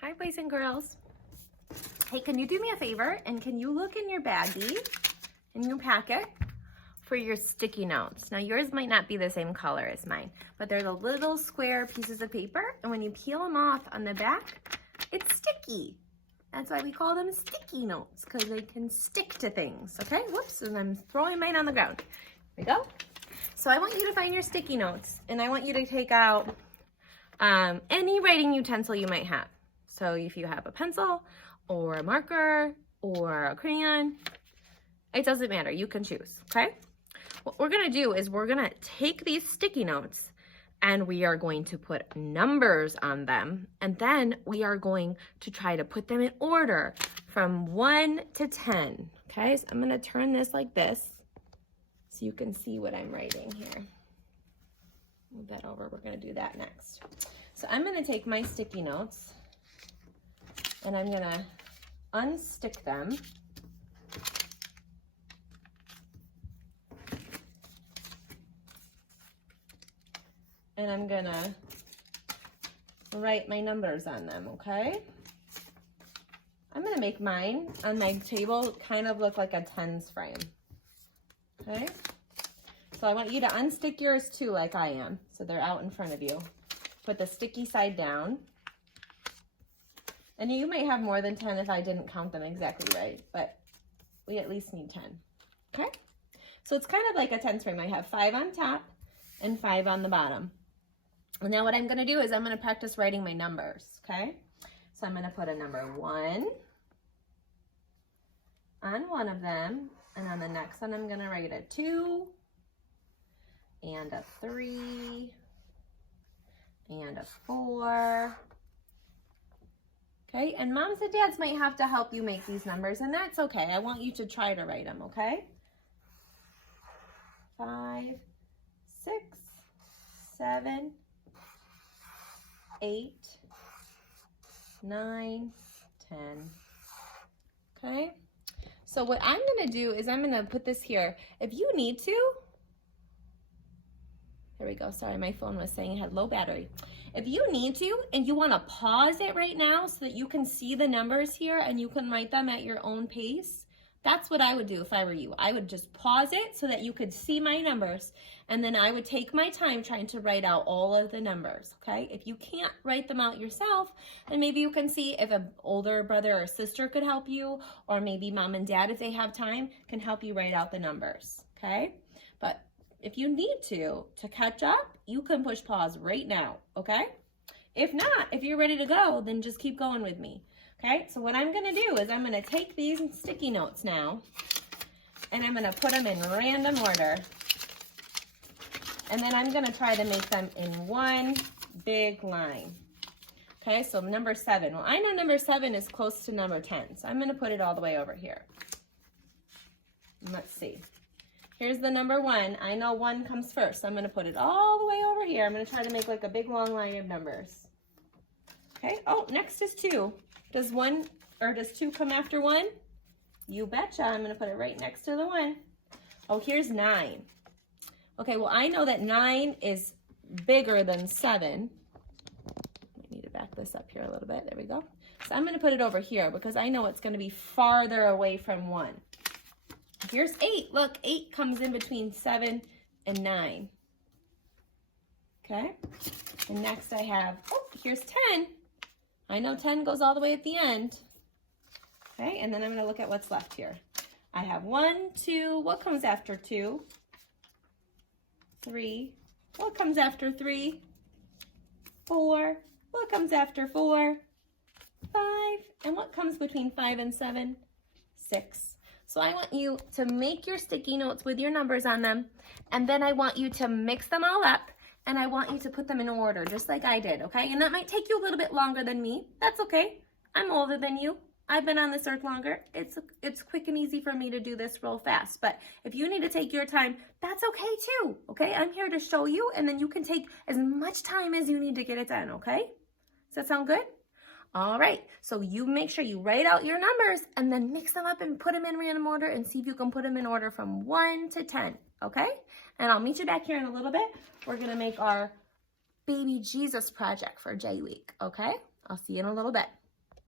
Hi, boys and girls. Hey, can you do me a favor and can you look in your baggie, in your packet, for your sticky notes? Now, yours might not be the same color as mine, but they're the little square pieces of paper, and when you peel them off on the back, it's sticky. That's why we call them sticky notes, because they can stick to things, okay? Whoops, and I'm throwing mine on the ground. There we go. So I want you to find your sticky notes, and I want you to take out any writing utensil you might have. So if you have a pencil or a marker or a crayon, it doesn't matter, you can choose, okay? What we're gonna do is we're gonna take these sticky notes and we are going to put numbers on them, and then we are going to try to put them in order from 1 to 10, okay? So I'm gonna turn this like this so you can see what I'm writing here. Move that over, we're gonna do that next. So I'm gonna take my sticky notes and I'm gonna unstick them. And I'm gonna write my numbers on them, okay? I'm gonna make mine on my table kind of look like a tens frame, okay? So I want you to unstick yours too, like I am, so they're out in front of you. Put the sticky side down. And you might have more than 10 if I didn't count them exactly right, but we at least need 10, okay? So it's kind of like a tens frame. I have 5 on top and 5 on the bottom. And now what I'm gonna do is I'm gonna practice writing my numbers, okay? So I'm gonna put a number 1 on one of them, and on the next one I'm gonna write a 2, and a 3, and a 4. Okay, and moms and dads might have to help you make these numbers, and that's okay. I want you to try to write them, okay? 5, 6, 7, 8, 9, 10. Okay, so what I'm gonna do is I'm gonna put this here. If you need to, there we go, sorry, my phone was saying it had low battery. If you need to and you wanna pause it right now so that you can see the numbers here and you can write them at your own pace, that's what I would do if I were you. I would just pause it so that you could see my numbers, and then I would take my time trying to write out all of the numbers, okay? If you can't write them out yourself, then maybe you can see if an older brother or sister could help you, or maybe mom and dad, if they have time, can help you write out the numbers, okay? But if you need to catch up, you can push pause right now, okay? If not, if you're ready to go, then just keep going with me. Okay, so what I'm gonna do is I'm gonna take these sticky notes now and I'm gonna put them in random order. And then I'm gonna try to make them in one big line. Okay, so number 7. Well, I know number 7 is close to number 10, so I'm gonna put it all the way over here. Let's see. Here's the number 1. I know 1 comes first, so I'm gonna put it all the way over here. I'm gonna try to make like a big long line of numbers. Okay, oh, next is 2. Does 2 come after 1? You betcha. I'm going to put it right next to the 1. Oh, here's 9. Okay, well, I know that 9 is bigger than 7. I need to back this up here a little bit. There we go. So I'm going to put it over here because I know it's going to be farther away from 1. Here's 8. Look, 8 comes in between 7 and 9. Okay, and next I have, oh, here's 10. I know 10 goes all the way at the end. Okay, and then I'm going to look at what's left here. I have 1, 2, what comes after 2? 3, what comes after 3? 4, what comes after 4? 5, and what comes between 5 and 7? 6. So I want you to make your sticky notes with your numbers on them, and then I want you to mix them all up, and I want you to put them in order, just like I did, okay? And that might take you a little bit longer than me. That's okay. I'm older than you. I've been on this earth longer. It's quick and easy for me to do this real fast. But if you need to take your time, that's okay too, okay? I'm here to show you, and then you can take as much time as you need to get it done, okay? Does that sound good? All right, so you make sure you write out your numbers and then mix them up and put them in random order and see if you can put them in order from 1 to 10, okay? And I'll meet you back here in a little bit. We're gonna make our baby Jesus project for J Week, okay? I'll see you in a little bit.